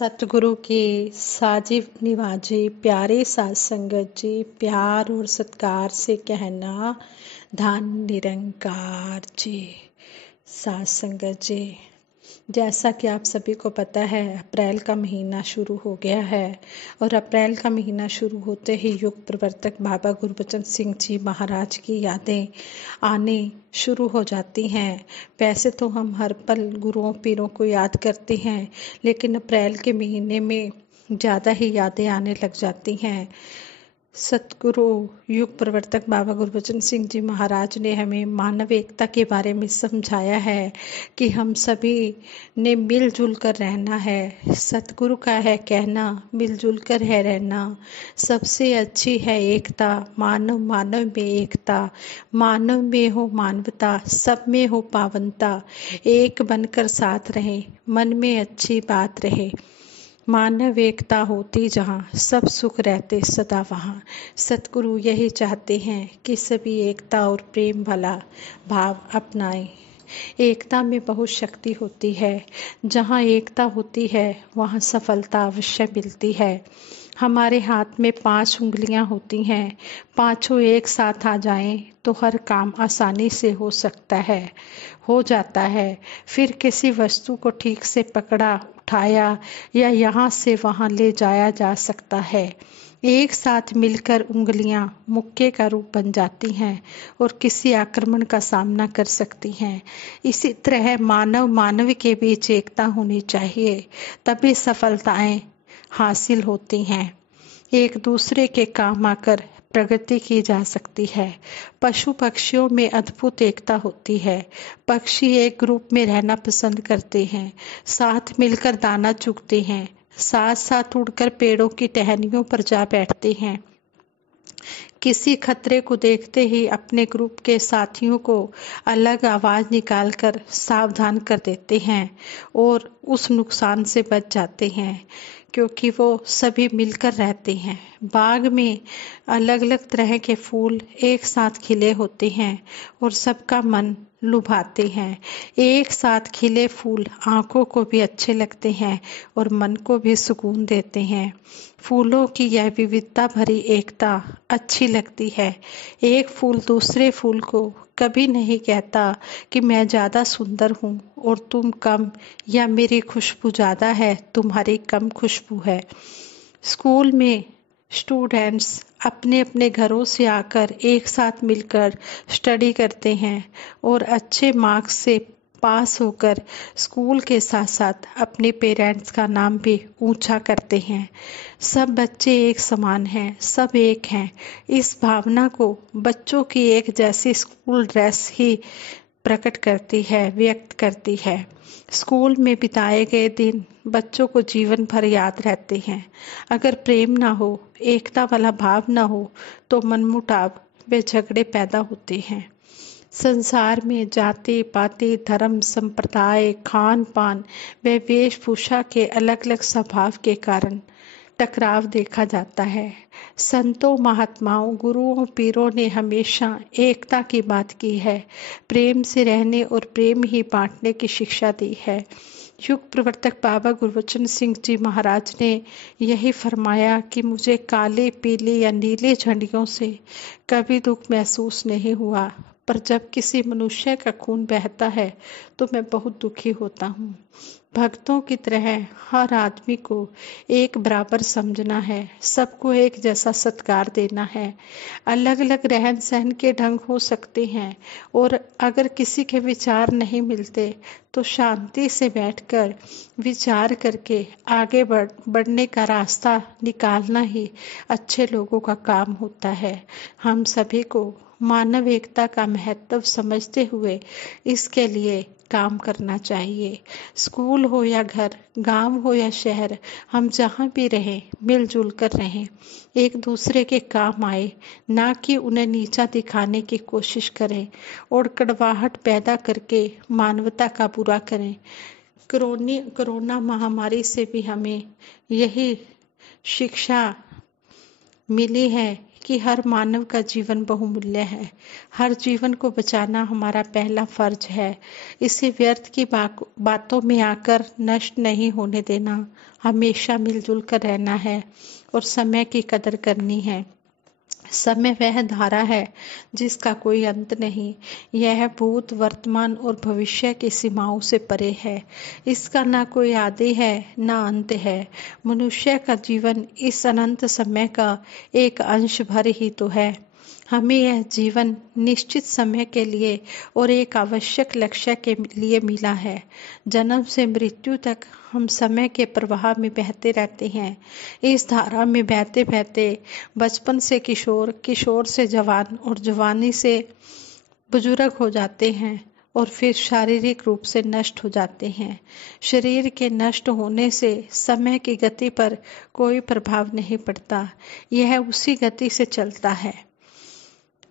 सतगुरु की साजिब निवाजी प्यारे साध संगत जी, प्यार और सत्कार से कहना धन निरंकार जी। साध संगत जी, जैसा कि आप सभी को पता है, अप्रैल का महीना शुरू हो गया है और अप्रैल का महीना शुरू होते ही युग प्रवर्तक बाबा गुरबचन सिंह जी महाराज की यादें आने शुरू हो जाती हैं। वैसे तो हम हर पल गुरुओं पीरों को याद करते हैं, लेकिन अप्रैल के महीने में ज़्यादा ही यादें आने लग जाती हैं। सतगुरु युग प्रवर्तक बाबा गुरबचन सिंह जी महाराज ने हमें मानव एकता के बारे में समझाया है कि हम सभी ने मिलजुल कर रहना है। सतगुरु का है कहना, मिलजुल कर है रहना। सबसे अच्छी है एकता, मानव मानव में एकता। मानव में हो मानवता, सब में हो पावनता। एक बनकर साथ रहे, मन में अच्छी बात रहे। मानव एकता होती जहाँ, सब सुख रहते सदा वहाँ। सतगुरु यही चाहते हैं कि सभी एकता और प्रेम वाला भाव अपनाएं। एकता में बहुत शक्ति होती है। जहाँ एकता होती है वहाँ सफलता अवश्य मिलती है। हमारे हाथ में 5 उंगलियां होती हैं, पांचों एक साथ आ जाएं तो हर काम आसानी से हो जाता है। फिर किसी वस्तु को ठीक से पकड़ा, उठाया या यहाँ से वहाँ ले जाया जा सकता है। एक साथ मिलकर उंगलियां मुक्के का रूप बन जाती हैं और किसी आक्रमण का सामना कर सकती हैं। इसी तरह मानव मानव के बीच एकता होनी चाहिए, तभी सफलताएं हासिल होती हैं। एक दूसरे के काम आकर प्रगति की जा सकती है। पशु पक्षियों में अद्भुत एकता होती है। पक्षी एक ग्रुप में रहना पसंद करते हैं, साथ मिलकर दाना चुगते हैं, साथ साथ उड़कर पेड़ों की टहनियों पर जा बैठते हैं। किसी खतरे को देखते ही अपने ग्रुप के साथियों को अलग आवाज निकालकर सावधान कर देते हैं और उस नुकसान से बच जाते हैं, क्योंकि वो सभी मिलकर रहते हैं। बाग में अलग अलग तरह के फूल एक साथ खिले होते हैं और सबका मन लुभाते हैं। एक साथ खिले फूल आंखों को भी अच्छे लगते हैं और मन को भी सुकून देते हैं। फूलों की यह विविधता भरी एकता अच्छी लगती है। एक फूल दूसरे फूल को कभी नहीं कहता कि मैं ज़्यादा सुंदर हूँ और तुम कम, या मेरी खुशबू ज़्यादा है, तुम्हारी कम खुशबू है। स्कूल में स्टूडेंट्स अपने अपने घरों से आकर एक साथ मिलकर स्टडी करते हैं और अच्छे मार्क्स से पास होकर स्कूल के साथ साथ अपने पेरेंट्स का नाम भी ऊंचा करते हैं। सब बच्चे एक समान हैं, सब एक हैं। इस भावना को बच्चों की एक जैसी स्कूल ड्रेस ही प्रकट करती है, व्यक्त करती है। स्कूल में बिताए गए दिन बच्चों को जीवन भर याद रहते हैं। अगर प्रेम ना हो, एकता वाला भाव ना हो, तो मनमुटाव व झगड़े पैदा होते हैं। संसार में जाति पाति धर्म संप्रदाय खान पान व वेशभूषा के अलग अलग स्वभाव के कारण टकराव देखा जाता है। संतों महात्माओं गुरुओं पीरों ने हमेशा एकता की बात की है, प्रेम से रहने और प्रेम ही बांटने की शिक्षा दी है। युग प्रवर्तक बाबा गुरबचन सिंह जी महाराज ने यही फरमाया कि मुझे काले पीले या नीले झंडियों से कभी दुख महसूस नहीं हुआ, पर जब किसी मनुष्य का खून बहता है तो मैं बहुत दुखी होता हूँ। भक्तों की तरह हर आदमी को एक बराबर समझना है, सबको एक जैसा सत्कार देना है। अलग अलग रहन सहन के ढंग हो सकते हैं और अगर किसी के विचार नहीं मिलते तो शांति से बैठकर विचार करके आगे बढ़ने का रास्ता निकालना ही अच्छे लोगों का काम होता है। हम सभी को मानव एकता का महत्व समझते हुए इसके लिए काम करना चाहिए। स्कूल हो या घर, गांव हो या शहर, हम जहां भी रहें मिलजुल कर रहें, एक दूसरे के काम आए, ना कि उन्हें नीचा दिखाने की कोशिश करें और कड़वाहट पैदा करके मानवता का बुरा करें। कोरोना महामारी से भी हमें यही शिक्षा मिली है कि हर मानव का जीवन बहुमूल्य है। हर जीवन को बचाना हमारा पहला फर्ज है। इसे व्यर्थ की बातों में आकर नष्ट नहीं होने देना। हमेशा मिलजुल कर रहना है और समय की कदर करनी है। समय वह धारा है जिसका कोई अंत नहीं। यह भूत, वर्तमान और भविष्य की सीमाओं से परे है। इसका ना कोई आदि है ना अंत है। मनुष्य का जीवन इस अनंत समय का एक अंश भर ही तो है। हमें यह जीवन निश्चित समय के लिए और एक आवश्यक लक्ष्य के लिए मिला है। जन्म से मृत्यु तक हम समय के प्रवाह में बहते रहते हैं। इस धारा में बहते बहते बचपन से किशोर, किशोर से जवान और जवानी से बुजुर्ग हो जाते हैं और फिर शारीरिक रूप से नष्ट हो जाते हैं। शरीर के नष्ट होने से समय की गति पर कोई प्रभाव नहीं पड़ता। यह उसी गति से चलता है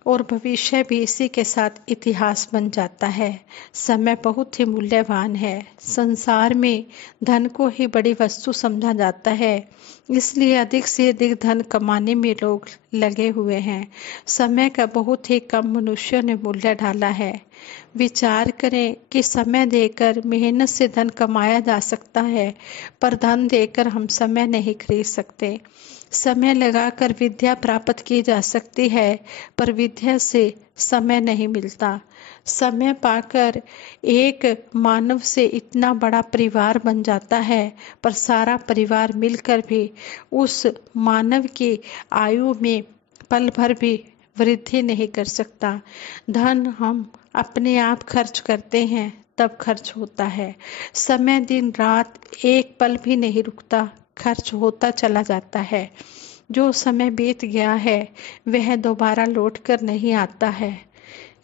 और भविष्य भी इसी के साथ इतिहास बन जाता है। समय बहुत ही मूल्यवान है। संसार में धन को ही बड़ी वस्तु समझा जाता है, इसलिए अधिक से अधिक धन कमाने में लोग लगे हुए हैं। समय का बहुत ही कम मनुष्यों ने मूल्य ढाला है। विचार करें कि समय देकर मेहनत से धन कमाया जा सकता है, पर धन देकर हम समय नहीं खरीद सकते। समय लगाकर विद्या प्राप्त की जा सकती है, पर विद्या से समय नहीं मिलता। समय पाकर एक मानव से इतना बड़ा परिवार बन जाता है, पर सारा परिवार मिलकर भी उस मानव की आयु में पल भर भी वृद्धि नहीं कर सकता। धन हम अपने आप खर्च करते हैं तब खर्च होता है। समय दिन रात एक पल भी नहीं रुकता, खर्च होता चला जाता है। जो समय बीत गया है वह दोबारा लौट कर नहीं आता है।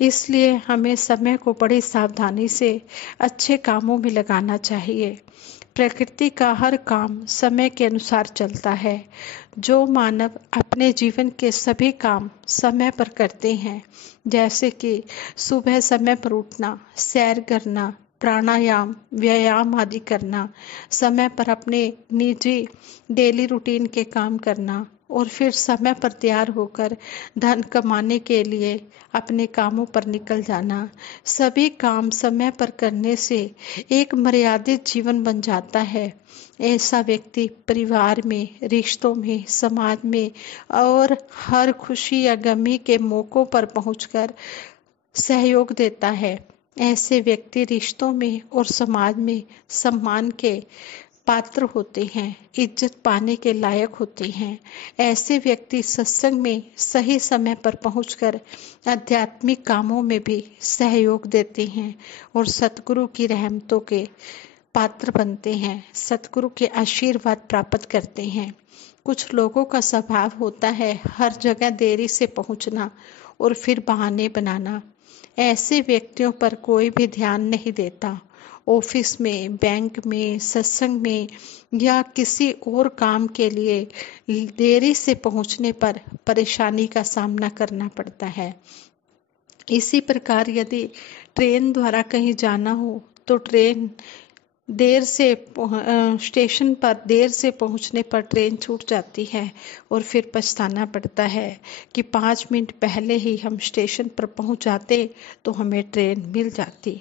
इसलिए हमें समय को बड़ी सावधानी से अच्छे कामों में लगाना चाहिए। प्रकृति का हर काम समय के अनुसार चलता है। जो मानव अपने जीवन के सभी काम समय पर करते हैं, जैसे कि सुबह समय पर उठना, सैर करना, प्राणायाम, व्यायाम आदि करना, समय पर अपने निजी डेली रूटीन के काम करना और फिर समय पर तैयार होकर धन कमाने के लिए अपने कामों पर निकल जाना। सभी काम समय पर करने से एक मर्यादित जीवन बन जाता है। ऐसा व्यक्ति परिवार में, रिश्तों में, समाज में और हर खुशी या गमी के मौकों पर पहुंचकर सहयोग देता है। ऐसे व्यक्ति रिश्तों में और समाज में सम्मान के पात्र होते हैं, इज्जत पाने के लायक होते हैं। ऐसे व्यक्ति सत्संग में सही समय पर पहुंचकर आध्यात्मिक कामों में भी सहयोग देते हैं और सतगुरु की रहमतों के पात्र बनते हैं, सतगुरु के आशीर्वाद प्राप्त करते हैं। कुछ लोगों का स्वभाव होता है हर जगह देरी से पहुंचना और फिर बहाने बनाना। ऐसे व्यक्तियों पर कोई भी ध्यान नहीं देता। ऑफिस में, बैंक में, सत्संग में या किसी और काम के लिए देरी से पहुंचने पर परेशानी का सामना करना पड़ता है। इसी प्रकार यदि ट्रेन द्वारा कहीं जाना हो तो स्टेशन पर देर से पहुंचने पर ट्रेन छूट जाती है और फिर पछताना पड़ता है कि 5 मिनट पहले ही हम स्टेशन पर पहुंच जाते तो हमें ट्रेन मिल जाती।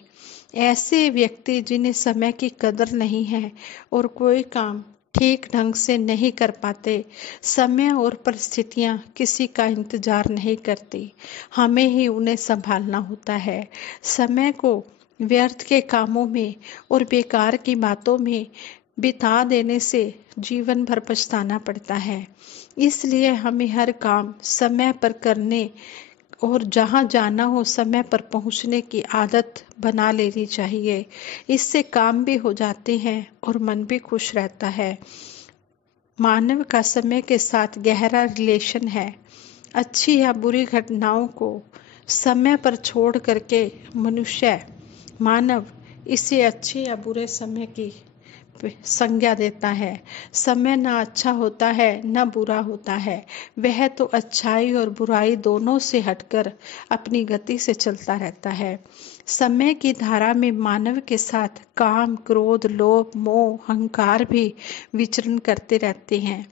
ऐसे व्यक्ति जिन्हें समय की कदर नहीं है और कोई काम ठीक ढंग से नहीं कर पाते, समय और परिस्थितियां किसी का इंतजार नहीं करती, हमें ही उन्हें संभालना होता है। समय को व्यर्थ के कामों में और बेकार की बातों में बिता देने से जीवन भर पछताना पड़ता है। इसलिए हमें हर काम समय पर करने और जहाँ जाना हो समय पर पहुँचने की आदत बना लेनी चाहिए। इससे काम भी हो जाते हैं और मन भी खुश रहता है। मानव का समय के साथ गहरा रिलेशन है। अच्छी या बुरी घटनाओं को समय पर छोड़ करके मानव इसे अच्छे या बुरे समय की संज्ञा देता है। समय ना अच्छा होता है ना बुरा होता है, वह तो अच्छाई और बुराई दोनों से हटकर अपनी गति से चलता रहता है। समय की धारा में मानव के साथ काम, क्रोध, लोभ, मोह, अहंकार भी विचरण करते रहते हैं।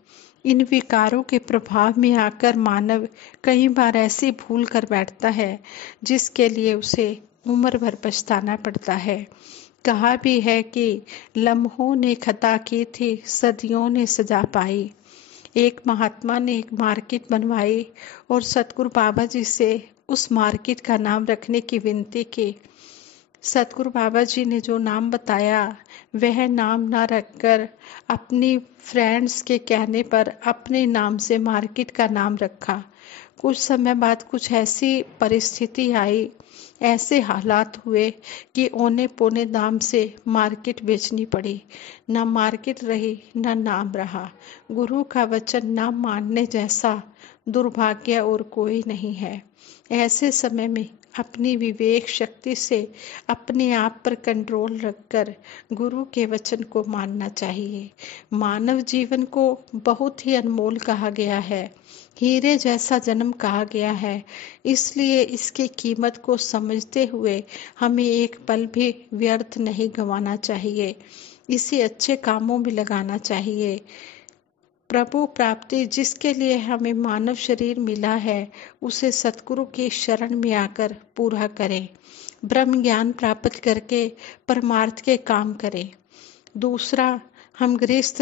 इन विकारों के प्रभाव में आकर मानव कई बार ऐसी भूल कर बैठता है जिसके लिए उसे उम्र भर पछताना पड़ता है। कहा भी है कि लम्हों ने खता की थी, सदियों ने सजा पाई। एक महात्मा ने एक मार्केट बनवाई और सतगुरु बाबा जी से उस मार्केट का नाम रखने की विनती की। सतगुरु बाबा जी ने जो नाम बताया वह नाम ना रखकर अपनी फ्रेंड्स के कहने पर अपने नाम से मार्केट का नाम रखा। कुछ समय बाद कुछ ऐसी परिस्थिति आई, ऐसे हालात हुए कि औने पौने दाम से मार्केट बेचनी पड़ी। न मार्केट रही न नाम रहा। गुरु का वचन न मानने जैसा दुर्भाग्य और कोई नहीं है। ऐसे समय में अपनी विवेक शक्ति से अपने आप पर कंट्रोल रखकर गुरु के वचन को मानना चाहिए। मानव जीवन को बहुत ही अनमोल कहा गया है, हीरे जैसा जन्म कहा गया है। इसलिए इसकी कीमत को समझते हुए हमें एक पल भी व्यर्थ नहीं गंवाना चाहिए, इसे अच्छे कामों में लगाना चाहिए। प्रभु प्राप्ति जिसके लिए हमें मानव शरीर मिला है उसे सतगुरु की शरण में आकर पूरा करें। ब्रह्म ज्ञान प्राप्त करके परमार्थ के काम करें। दूसरा, हम गृहस्थ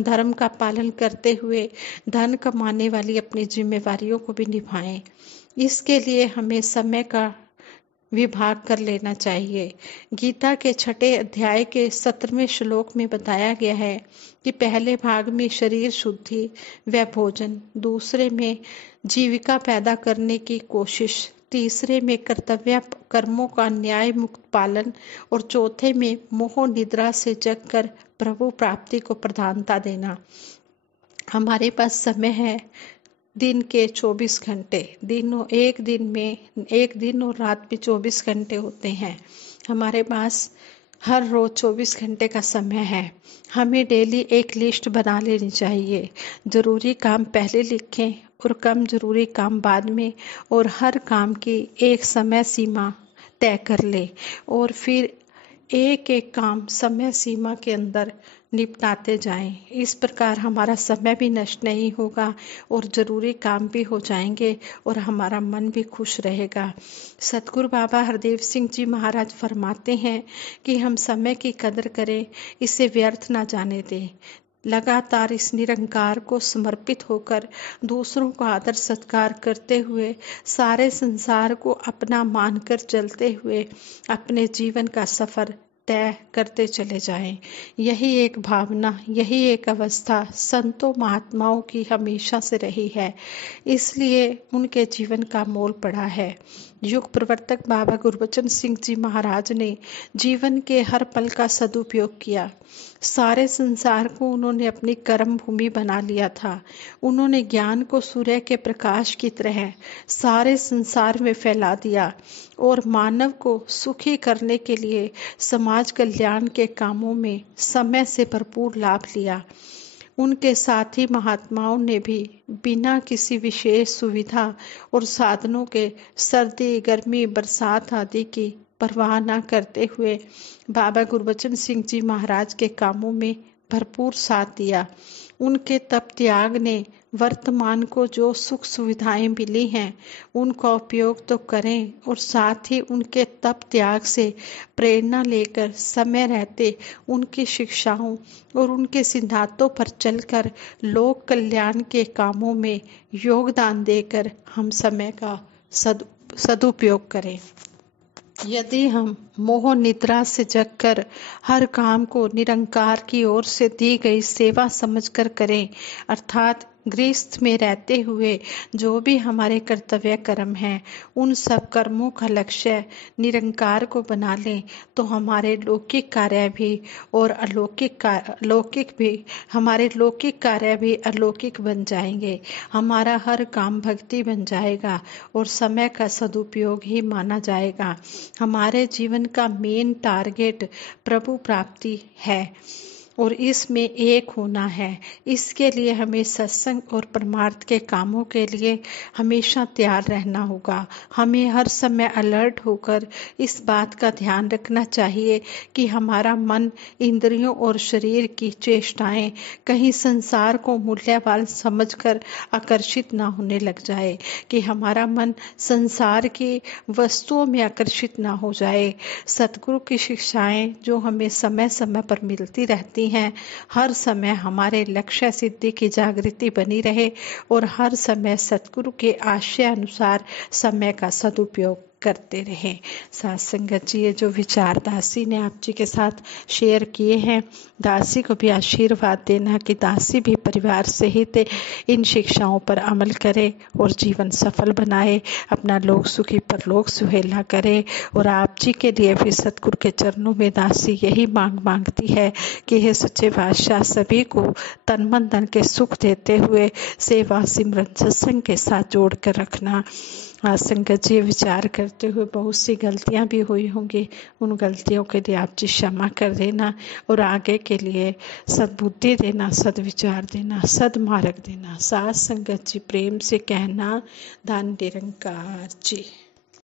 धर्म का पालन करते हुए धन कमाने वाली अपनी जिम्मेवारियों को भी निभाएं। इसके लिए हमें समय का विभाग कर लेना चाहिए। गीता के 6 अध्याय के 17वें श्लोक में बताया गया है कि पहले भाग में शरीर शुद्धि व भोजन, दूसरे में जीविका पैदा करने की कोशिश, तीसरे में कर्तव्य कर्मों का न्याय मुक्त पालन और चौथे में मोह निद्रा से जगकर प्रभु प्राप्ति को प्रधानता देना। हमारे पास समय है दिन के 24 घंटे। एक दिन और रात में 24 घंटे होते हैं। हमारे पास हर रोज 24 घंटे का समय है। हमें डेली एक लिस्ट बना लेनी चाहिए। जरूरी काम पहले लिखें और कम जरूरी काम बाद में, और हर काम की एक समय सीमा तय कर ले और फिर एक एक काम समय सीमा के अंदर निपटाते जाएं। इस प्रकार हमारा समय भी नष्ट नहीं होगा और जरूरी काम भी हो जाएंगे और हमारा मन भी खुश रहेगा। सतगुरु बाबा हरदेव सिंह जी महाराज फरमाते हैं कि हम समय की कदर करें, इसे व्यर्थ ना जाने दें। लगातार इस निरंकार को समर्पित होकर दूसरों का आदर सत्कार करते हुए सारे संसार को अपना मानकर चलते हुए अपने जीवन का सफर तय करते चले जाएं। यही एक भावना, यही एक अवस्था संतों महात्माओं की हमेशा से रही है, इसलिए उनके जीवन का मोल पड़ा है। युग प्रवर्तक बाबा गुरबचन सिंह जी महाराज ने जीवन के हर पल का सदुपयोग किया। सारे संसार को उन्होंने अपनी कर्म भूमि बना लिया था। उन्होंने ज्ञान को सूर्य के प्रकाश की तरह सारे संसार में फैला दिया और मानव को सुखी करने के लिए समाज कल्याण के कामों में समय से भरपूर लाभ लिया। उनके साथी महात्माओं ने भी बिना किसी विशेष सुविधा और साधनों के सर्दी, गर्मी, बरसात आदि की परवाह न करते हुए बाबा गुरबचन सिंह जी महाराज के कामों में भरपूर साथ दिया। उनके तप त्याग ने वर्तमान को जो सुख सुविधाएं मिली हैं उनका उपयोग तो करें और साथ ही उनके तप त्याग से प्रेरणा लेकर समय रहते उनकी शिक्षाओं और उनके सिद्धांतों पर चलकर लोक कल्याण के कामों में योगदान देकर हम समय का सदुपयोग करें। यदि हम मोह निद्रा से जगकर हर काम को निरंकार की ओर से दी गई सेवा समझकर करें, अर्थात गृहस्थ में रहते हुए जो भी हमारे कर्तव्य कर्म हैं उन सब कर्मों का लक्ष्य निरंकार को बना लें, तो हमारे लौकिक कार्य भी और हमारे लौकिक कार्य भी अलौकिक बन जाएंगे। हमारा हर काम भक्ति बन जाएगा और समय का सदुपयोग ही माना जाएगा। हमारे जीवन का मेन टारगेट प्रभु प्राप्ति है। और इसमें एक होना है। इसके लिए हमें सत्संग और परमार्थ के कामों के लिए हमेशा तैयार रहना होगा। हमें हर समय अलर्ट होकर इस बात का ध्यान रखना चाहिए कि हमारा मन, इंद्रियों और शरीर की चेष्टाएं कहीं संसार को मूल्यवान समझकर आकर्षित ना होने लग जाए, कि हमारा मन संसार की वस्तुओं में आकर्षित ना हो जाए। सतगुरु की शिक्षाएं जो हमें समय समय पर मिलती रहती हैं, हर समय हमारे लक्ष्य सिद्धि की जागृति बनी रहे और हर समय सतगुरु के आशय अनुसार समय का सदुपयोग करते रहें। साथ संगत जी, ये जो विचार दासी ने आप जी के साथ शेयर किए हैं, दासी को भी आशीर्वाद देना कि दासी भी परिवार सहित इन शिक्षाओं पर अमल करे और जीवन सफल बनाए, अपना लोक सुखी परलोक सुहेला करे। और आप जी के लिए भी सतगुरु के चरणों में दासी यही मांगती है कि हे सच्चे बादशाह, सभी को तन मन धन के सुख देते हुए सेवा सिमरन सत्संग के साथ जोड़ कर रखना। संगत जी, विचार करते हुए बहुत सी गलतियां भी हुई होंगी, उन गलतियों के लिए आप जी क्षमा कर देना और आगे के लिए सद्बुद्धि देना, सद्विचार देना, सदमार्ग देना। साथ संगत जी, प्रेम से कहना, धन निरंकार जी।